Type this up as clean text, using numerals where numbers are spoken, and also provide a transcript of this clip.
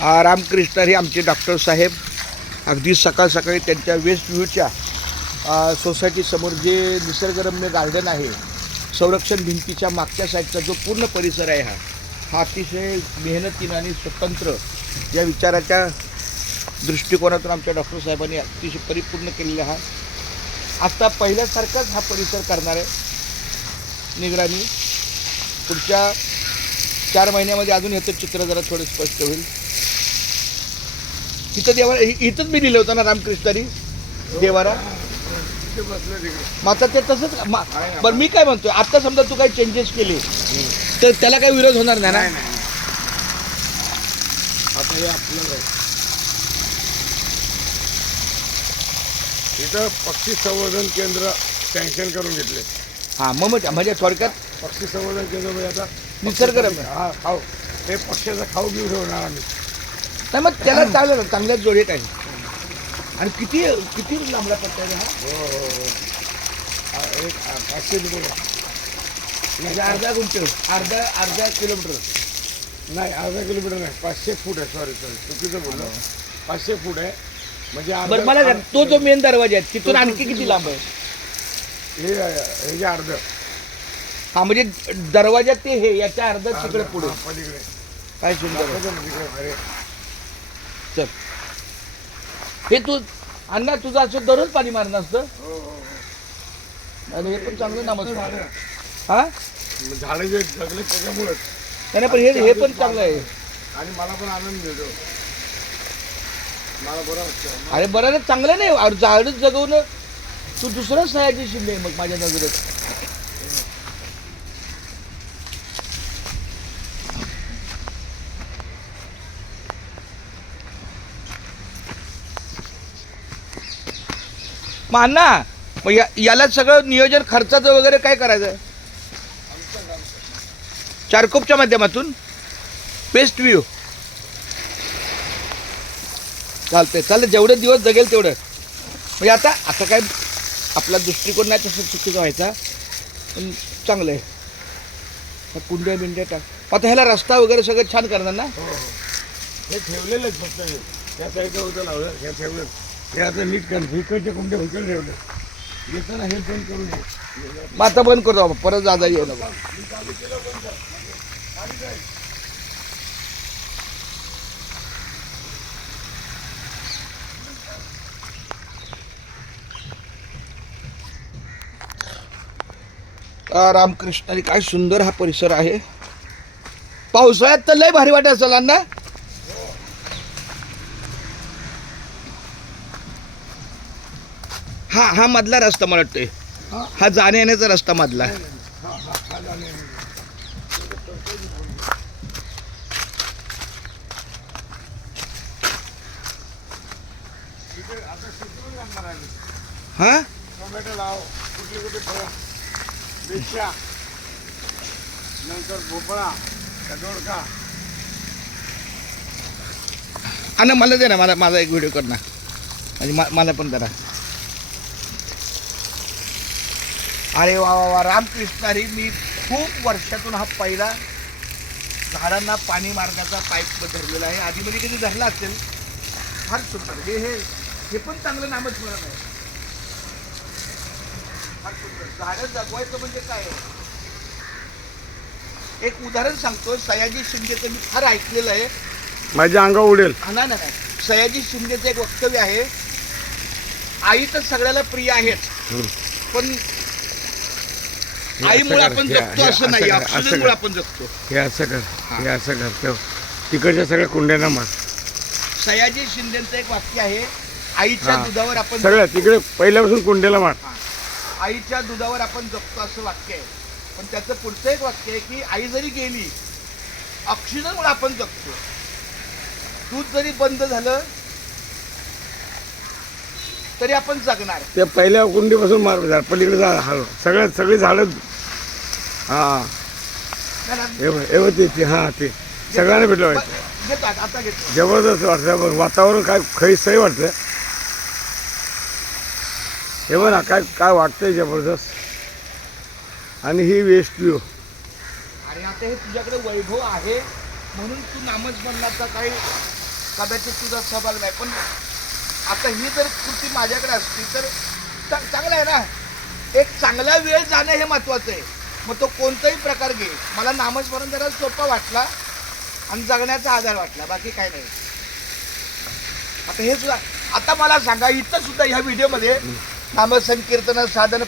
रामकृष्ण हे आमचे डॉक्टर साहेब अगदी सकाळ सकाळी त्यांच्या वेस्ट व्ह्यूच्या सोसायटीसमोर जे निसर्गरम्य गार्डन आहे, संरक्षण भिंतीच्या मागच्या साईडचा जो पूर्ण परिसर आहे हा अतिशय मेहनतीनं आणि स्वतंत्र या विचाराच्या दृष्टिकोनातून आमच्या डॉक्टर साहेबांनी अतिशय परिपूर्ण केलेला हा आता पहिल्यासारखाच हा परिसर करणार आहे. निगराणी पुढच्या 4 महिन्यामध्ये अजून याचं चित्र जरा थोडं स्पष्ट होईल. इथं देवारा इथंच मी दिलं होतं ना रामकृष्णारी देवारा. मग आता ते तसंच बरं मी काय म्हणतोय, आता समजा तू काही चेंजेस केले तर त्याला काही विरोध होणार नाही ना? आता हे आपलं इथं पक्षी संवर्धन केंद्र सँक्शन करून घेतले. हां मग म्हणजे थोडक्यात पक्षी संवर्धन केंद्र म्हणजे आता निसर्गरम्य हा खाऊ हे पक्ष्याचा खाऊ घेऊन ठेवणार आम्ही. नाही मग त्याला चालेल, चांगल्याच जोडीत आहे. आणि किती किती लांबला पडता आहे हा? हो एक 500 मीटर म्हणजे अर्धा किलोमीटर नाही, अर्धा किलोमीटर नाही, 500 फूट आहे. सॉरी चुकीचं बोललो. 500 फूट आहे म्हणजे बरं. मला तो जो मेन दरवाजा आहे तिथून आणखी किती लांब आहे? हे जे अर्ध हा म्हणजे दरवाजा ते हे याच्या अर्धा तिकडे पुढे पलीकडे काय सुंदर. अरे चल हे तू अण्णा तुझं असं दररोज पाणी मारणं असतं. आणि हे पण चांगलं नामच हा झाडे जे जगले त्याच्यामुळेच. नाही पण हे पण चांगलं आहे. आणि मला पण आनंद मिळतो, मला बरं वाटतं. अरे बरं ना, चांगलं नाही झाडच जगवणं. तू दुसरं सयाजी शिंदे मग माझ्या नजरेत. मग अण्णा मग याला सगळं नियोजन खर्चाचं वगैरे काय करायचं? चारकोपच्या माध्यमातून बेस्ट व्ह्यू चालतंय जेवढे दिवस जगेल तेवढं. म्हणजे आता काय आपला दृष्टिकोन नाही तसं चुकीचा व्हायचा, पण चांगलं आहे. कुंड्या बिंड्या टाक. आता ह्याला रस्ता वगैरे सगळं छान करणार ना? हे ठेवलेलंच फक्त त्या साईडला होतं लावलं, हे ठेवलं. हे आता नीट कर, इकडचे कुंडे होतं ठेवलं. येतं ना हे बंद करून घे. मग आता बंद करतो बाबा, परत जाता येईल. रामकृष्ण काय सुंदर हा परिसर आहे. पावसाळ्यात तर लय भारी वाटत असेल ना? हा मधला रस्ता मला वाटतोय, हा जाण्या येण्याचा रस्ता मधला. हा टोमॅटो लाव, कुठले फळं, मिरच्या, नंतर भोपळा, दोडका. आणि मला दे ना, माझा एक व्हिडिओ कर ना, म्हणजे मला पण करा. अरे वा वा वा. रामकृष्णारी मी खूप वर्षातून हा पहिला झाडांना पाणी मारण्याचा पाईप धरलेला आहे. आधीमध्ये कधी धरला असेल. फार सुंदर. हे पण चांगलं नामस्मरण आहे. फार सुंदर. झाडं जगवायचं म्हणजे काय? एक उदाहरण सांगतो. सयाजी शिंदेचं मी फार ऐकलेलं आहे. माझ्या अंगा उडेल. नाही. सयाजी शिंदेचं एक वक्तव्य आहे, आई तर सगळ्याला प्रिय आहेच, पण आईमुळे आपण जगतो असं नाही, ऑक्सिजनमुळे आपण जगतो. हे असं कर तिकडच्या सगळ्या कुंड्यांना मार. सयाजी शिंदेचं एक वाक्य आहे, आईच्या दुधावर आपण सगळ्या तिकडे पहिल्यापासून कुंड्याला मार. आईच्या दुधावर आपण जगतो असं वाक्य आहे. पण त्याचं पुढचं एक वाक्य आहे की आई जरी गेली, ऑक्सिजनमुळे आपण जगतो. दूध जरी बंद झालं तरी आपण जगणार. ते पहिल्या कुंडीपासून मार. पलीकडे सगळी झाडं. हा ते ते सगळ्यांना भेटलं घेतो आता घेतो. जबरदस्त वाटतं. वातावरण काय खैसही वाटतं. हे बघा काय वाटतंय जबरदस्त. आणि ही वेस्ट व्ह्यू. आणि आता हे तुझ्याकडे वैभव आहे म्हणून तू नामस्मरणाचा काही कदाचित तुझा सहभाग नाही, पण आता ही जर कृती माझ्याकडे असती तर चांगलं आहे ना. एक चांगला वेळ जाणं हे महत्त्वाचं आहे. मग तो कोणताही प्रकार घे, मला नामस्मरण जरा सोपा वाटला आणि जगण्याचा आधार वाटला, बाकी काय नाही. आता हे सुद्धा, आता मला सांगा, इथं सुद्धा ह्या व्हिडिओमध्ये नामसंकीर्तन साधन